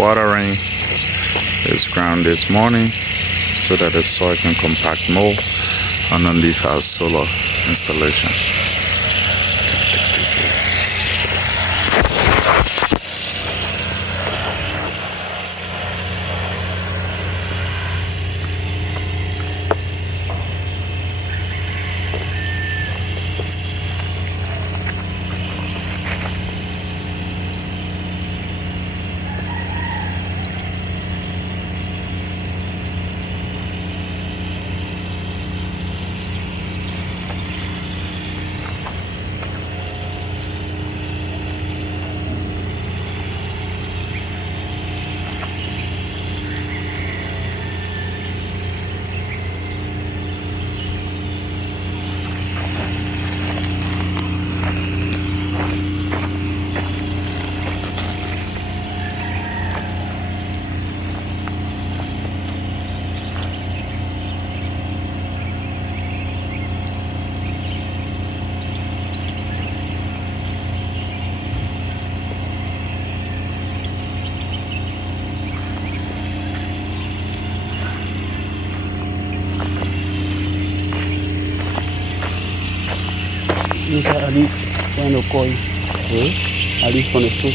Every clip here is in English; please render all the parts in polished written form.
watering this ground this morning so that the soil can compact more underneath our solar installation. Bisa ali ano koy. Ali con esto.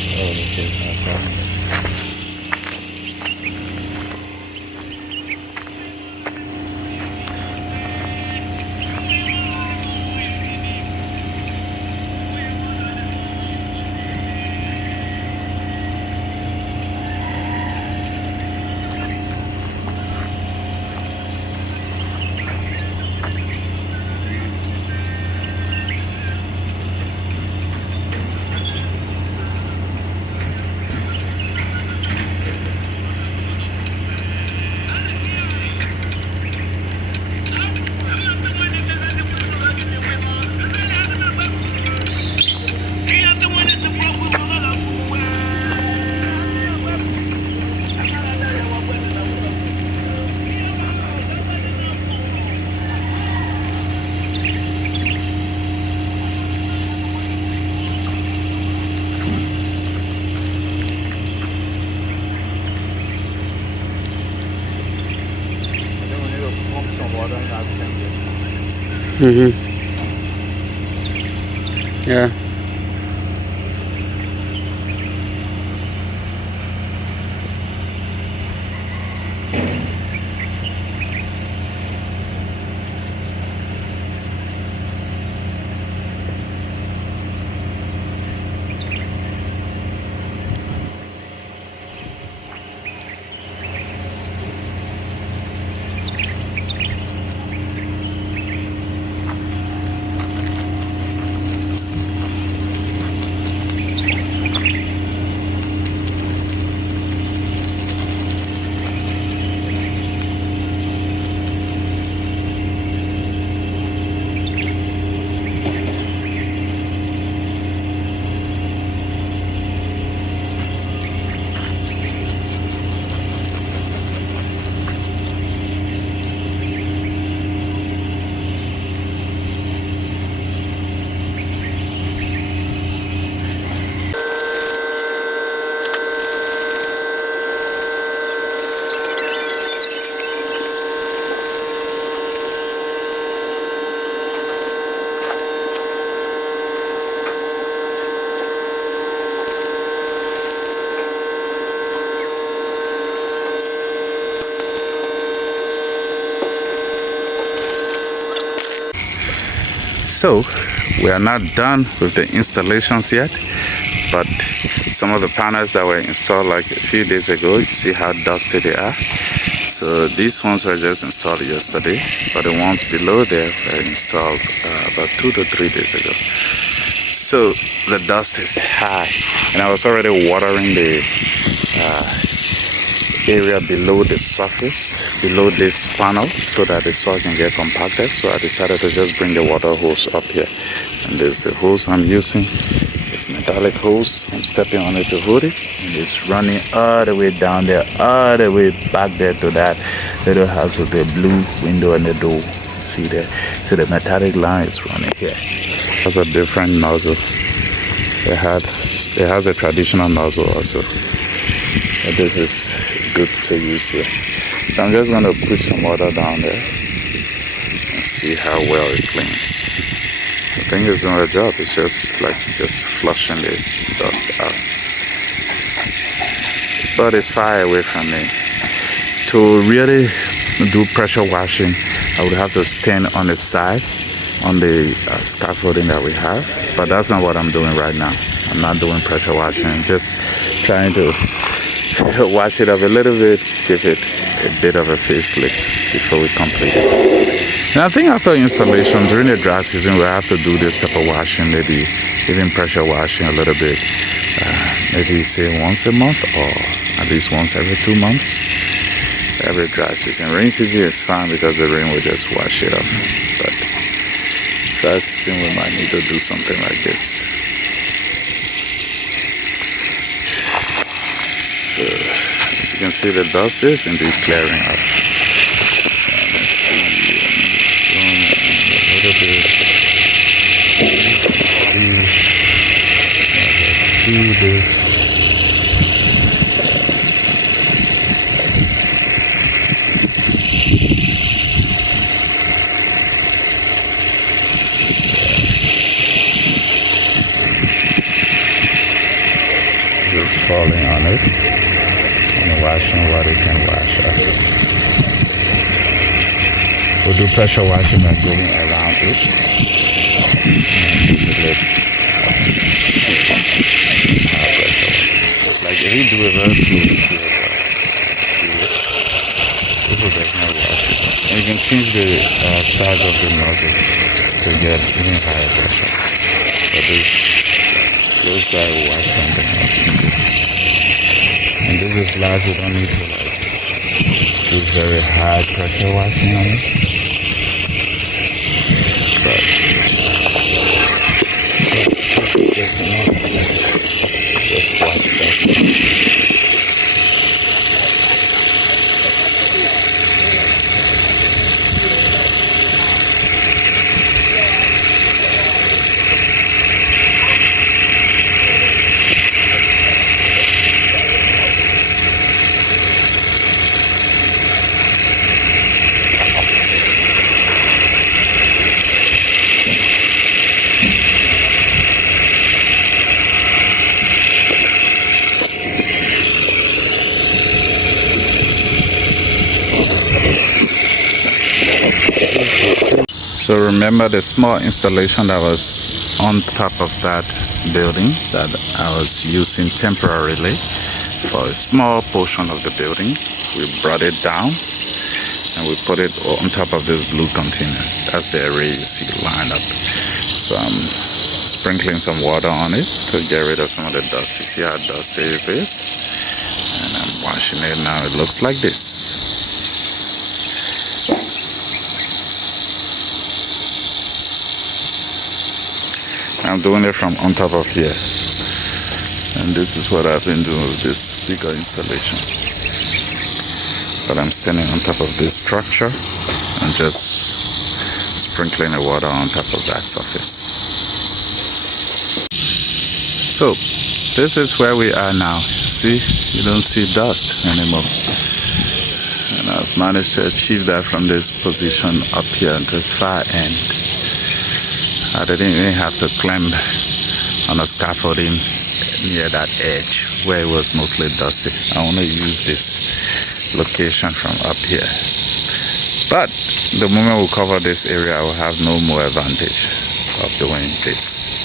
Yeah. So we are not done with the installations yet, but some of the panels that were installed like a few days ago, you see how dusty they are. So these ones were just installed yesterday, but the ones below there were installed about 2 to 3 days ago. So the dust is high, and I was already watering the area below the surface, below this panel, so that the soil can get compacted. So I decided to just bring the water hose up here, and there's the hose I'm using. It's metallic hose. I'm stepping on it to hold it, and it's running all the way down there, all the way back there to that little house with the blue window and the door. See there? So the metallic line is running here. It has a different nozzle. It has a traditional nozzle also. But this is good to use here. So I'm just going to put some water down there and see how well it cleans. I think it's doing a job. It's just like flushing the dust out. But it's far away from me. To really do pressure washing, I would have to stand on the side on the scaffolding that we have. But that's not what I'm doing right now. I'm not doing pressure washing. I'm just trying to wash it up a little bit, give it a bit of a facelift before we complete it. And I think after installation, during the dry season, we'll have to do this type of washing, maybe even pressure washing a little bit. Maybe say once a month or at least once every 2 months. Every dry season. Rain season is fine because the rain will just wash it off. But dry season, we might need to do something like this. So, as you can see, the dust is indeed clearing up. Let's see, zoom in a little bit. Let's see, as I do this. Falling on it and washing what it can wash up. We'll do pressure washing by going around it. Like if you do it very smooth, this will definitely wash it. And you can change the size of the nozzle to get even higher pressure. But those guys will wash something else. And this is large, we don't need to do very high pressure washing on it. But just wash that. So remember the small installation that was on top of that building that I was using temporarily for a small portion of the building. We brought it down and we put it on top of this blue container. That's the array you see lined up. So I'm sprinkling some water on it to get rid of some of the dust. You see how dusty it is? And I'm washing it now. It looks like this. I'm doing it from on top of here, and this is what I've been doing with this bigger installation. But I'm standing on top of this structure and just sprinkling the water on top of that surface. So this is where we are now. See, you don't see dust anymore, and I've managed to achieve that from this position up here at this far end. I didn't even have to climb on a scaffolding near that edge where it was mostly dusty. I only use this location from up here. But the moment we cover this area, I will have no more advantage of doing this.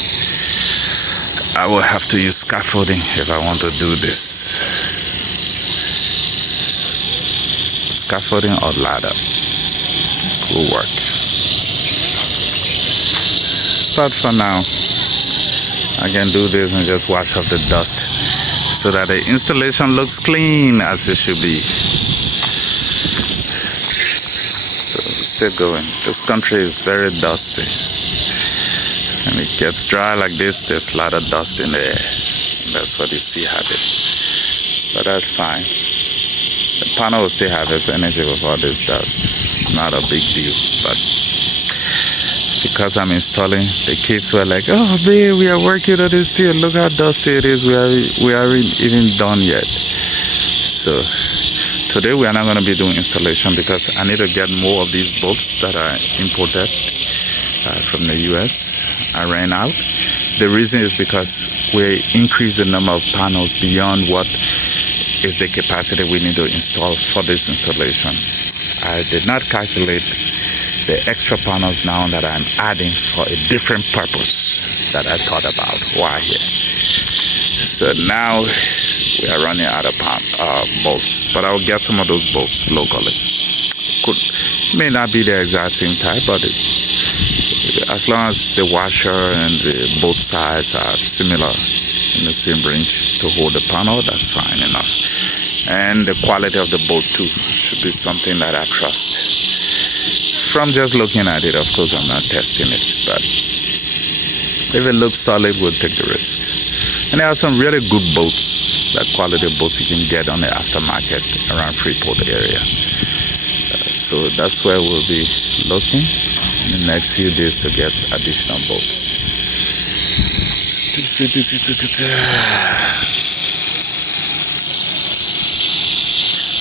I will have to use scaffolding if I want to do this. Scaffolding or ladder will work. But for now, I can do this and just wash off the dust so that the installation looks clean as it should be. So still going. This country is very dusty. When it gets dry like this, there's a lot of dust in the air. And that's what you see happen. But that's fine. The panel will still have its energy with all this dust. It's not a big deal, but because I'm installing, the kids were like, "Oh, babe, we are working on this still. Look how dusty it is. We aren't even done yet." So today we are not going to be doing installation because I need to get more of these bolts that are imported from the US. I ran out. The reason is because we increased the number of panels beyond what is the capacity we need to install for this installation. I did not calculate the extra panels now that I'm adding for a different purpose that I thought about while here. So now we are running out of bolts, but I'll get some of those bolts locally. May not be the exact same type, but as long as the washer and the both sides are similar in the same range to hold the panel, that's fine enough. And the quality of the bolt too should be something that I trust. From just looking at it, of course I'm not testing it, but if it looks solid, we'll take the risk. And there are some really good boats, like quality boats you can get on the aftermarket around Freeport area. So that's where we'll be looking in the next few days to get additional boats.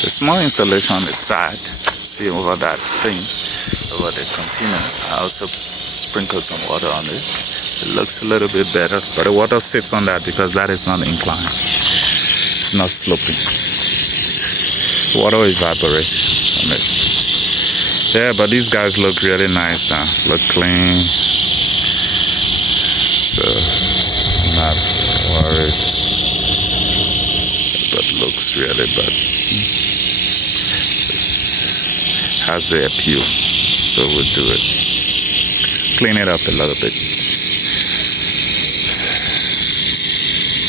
The small installation on the side, see over that thing, over the container, I also sprinkle some water on it. It looks a little bit better, but the water sits on that because that is not inclined. It's not sloping. Water will evaporate on it. Yeah, but these guys look really nice now. Look clean. So, not worried. But looks really bad. It has the appeal. So we'll do it. Clean it up a little bit.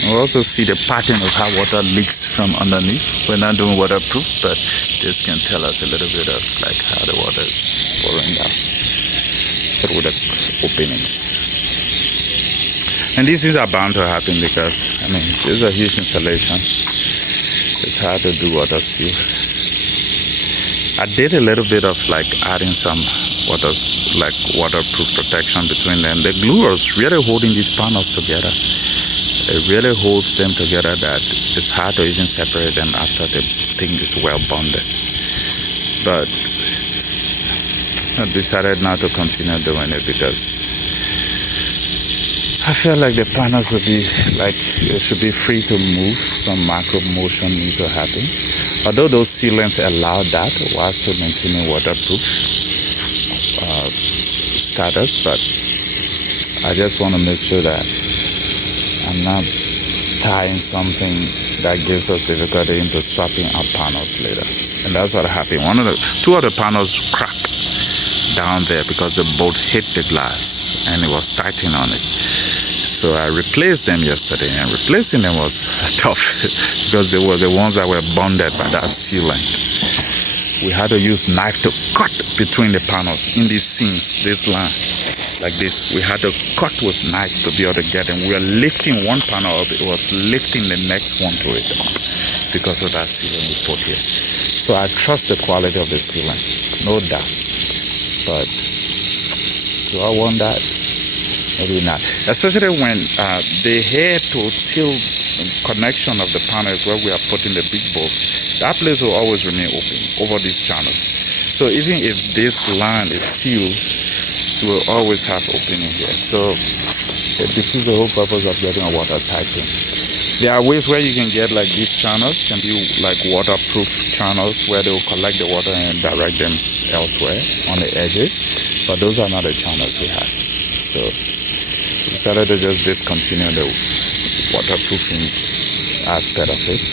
We'll also see the pattern of how water leaks from underneath. We're not doing waterproof, but this can tell us a little bit of like how the water is pouring down through the openings. And these things are bound to happen because, I mean, this is a huge installation. It's hard to do water seal. I did a little bit of like adding some waterproof protection between them. The glue was really holding these panels together. It really holds them together that it's hard to even separate them after the thing is well bonded. But I decided not to continue doing it because I feel like the panels would be like, it should be free to move. Some macro motion needs to happen. Although those sealants allow that while still maintaining waterproof status, but I just want to make sure that I'm not tying something that gives us difficulty into swapping out panels later. And that's what happened. Two of the panels cracked down there because the bolt hit the glass and it was tightening on it. So I replaced them yesterday, and replacing them was tough because they were the ones that were bonded by that sealant. We had to use knife to cut between the panels in these seams, this line. Like this, we had to cut with knife to be able to get them. We were lifting one panel up, it was lifting the next one to it up because of that sealant we put here. So I trust the quality of the sealant, no doubt. But do I want that? Maybe not. Especially when the head to tail connection of the panel is where we are putting the big bolt. That place will always remain open over these channels. So even if this line is sealed, will always have opening here. So it defeats the whole purpose of getting a water tighten. There are ways where you can get like these channels, can be like waterproof channels where they will collect the water and direct them elsewhere on the edges. But those are not the channels we have. So we decided to just discontinue the waterproofing aspect of it.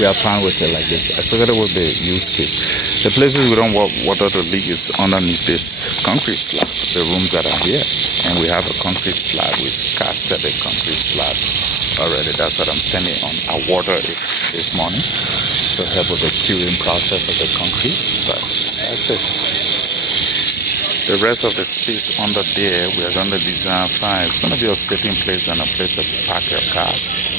We are fine with it like this, especially with the use case. The places we don't want water to leak is underneath this concrete slab, the rooms that are here. And we have a concrete slab. We've casted a concrete slab already. That's what I'm standing on. I watered it this morning to help with the curing process of the concrete. But that's it. The rest of the space under there, we are going to design fine. It's going to be a sitting place and a place to park your car.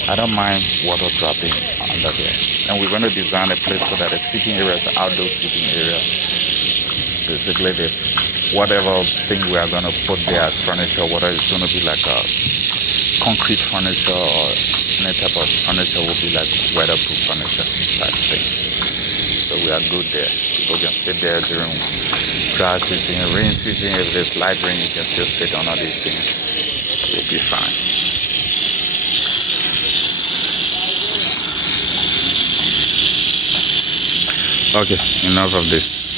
I don't mind water dropping under there. And we're going to design a place so that the sitting area is the outdoor sitting area. Basically, whatever thing we are going to put there as furniture, whether it's going to be like a concrete furniture or any type of furniture will be like weatherproof furniture type thing. So we are good there. People can sit there during dry season, rain season. If there's light rain, you can still sit on all these things. You'll be fine. Okay, enough of this.